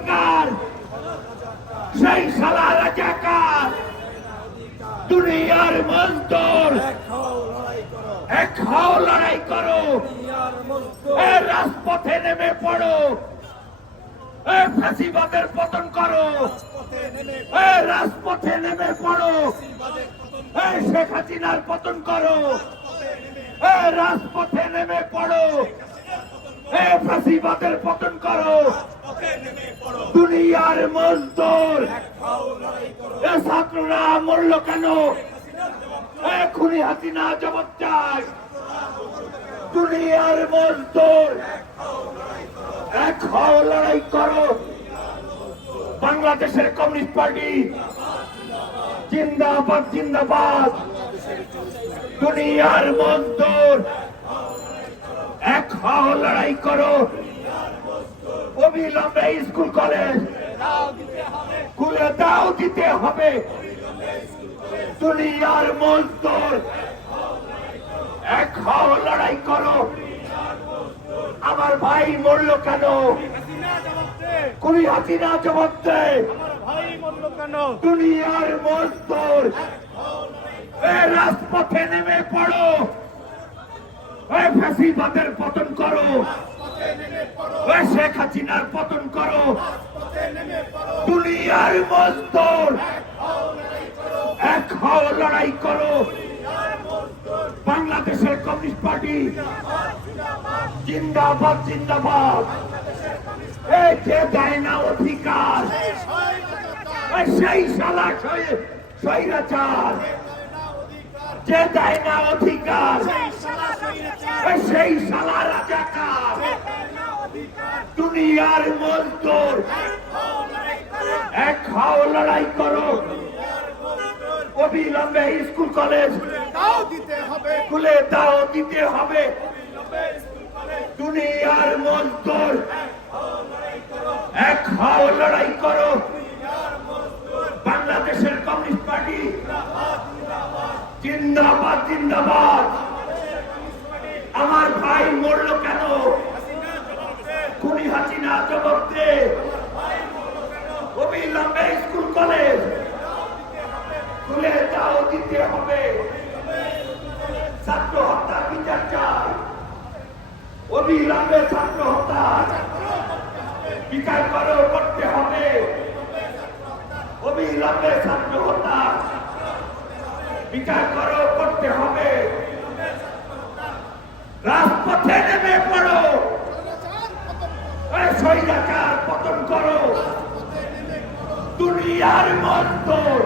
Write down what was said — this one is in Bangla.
অধিকার। সেই সালা রাজাকার দুনিয়ার মজদুর। এক হাও লড়াই করো। রাজপথে নেমে পড়ো। ফাঁসিবাদের পতন করো। রাজপথে নেমে পড়ো। শেখ হাসিনার পতন করো। রাজপথে নেমে পড়ো। ফাঁসিবাদের পতন করো। দুনিয়ার মজদুর। ছাত্ররা মরল কেন? এ খুনি হাসিনা জবাব চাই দুনিয়ার মজদুর। এক লড়াই করো। বাংলাদেশের কমিউনিস্ট পার্টি জিন্দাবাদ জিন্দাবাদ। দুনিয়ার মজদুর। এক লড়াই করো। অবিলম্বে স্কুল, কলেজ। খুলে দাও, দিতে হবে। দুনিয়ার মজদুর। এক হও, লড়াই করো। আমার ভাই মরলো কেন? কুড়ি হাসিনা জবাব দুনিয়ার মজদুর। রাজপথে নেমে পড়ো। এ ফাঁসিবাদের পতন করো। শেখ হাসিনার পতন করো। দুনিয়ার মজদুর। এক হও লড়াই করো। বাংলাদেশের কমিউনিস্ট পার্টি জিন্দাবাদ জিন্দাবাদ। এই যে দেয় না অধিকার সেই শৈ- স্বৈরাচার। যে দেয় না অধিকার সেই রাজাকার দুনিয়ার মজদুর। এক খাও লড়াই করো। অবিলম্বে স্কুল, কলেজ খুলে দাও, দিতে হবে। দুনিয়ার মজদুর। এক খাও লড়াই করো। বাংলাদেশের কমিউনিস্ট পার্টি। জিন্দাবাদ জিন্দাবাদ আমার ভাই মরলো কেন খুনি হাসিনা জবাব দে অবিলম্বে স্কুল কলেজ খুলে দাও দিতে হবে। ছাত্র হত্যা বিচার চাই। অবিলম্বে ছাত্র হত্যা বিচার করো করতে হবে। অবিলম্বে ছাত্র হত্যা বিচার করো করতে হবে। রাজপথে নেমে পড়ো। স্বৈরাচার পতন করো। দুনিয়ার মন্তর।